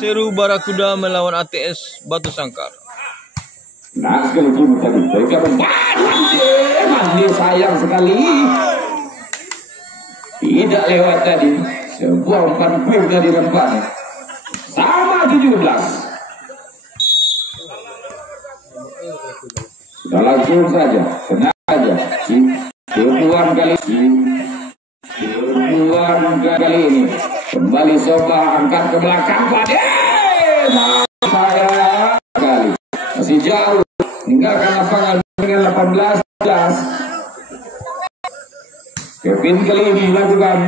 Seru Barakuda melawan ATS Batu Sangkar. Nah sekali lagi tadi mereka mandi sayang sekali tidak lewat tadi sebuah umpan quick dari rempahnya sama 17. Sudah langsung saja tenang saja kebuan kali ini kembali coba angkat ke belakang pada saya kali masih jauh meninggalkan lapangan dengan 18. Kevin kali ini lakukan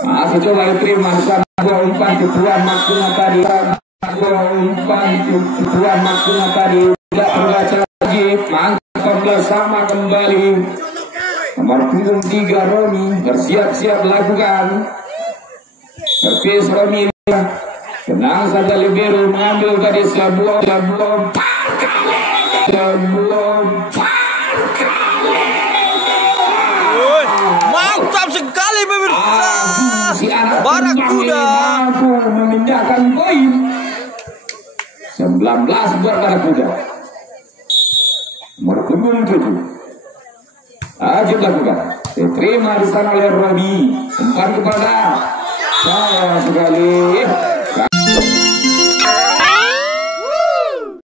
masih coba diterima sama umpan kebuan maksudnya tadi tidak terbaca lagi mantap bersama kembali nomor punggung 3 Romi bersiap-siap lakukan servis Romi tenang saja libero mengambil tadi sebuah mantap sekali pemirsa. Barakuda mampu memindahkan poin 19 buat Barakuda. Nomor punggung 7 Ajib lakukan diterima di sana oleh Robi umpan kepada saya sekali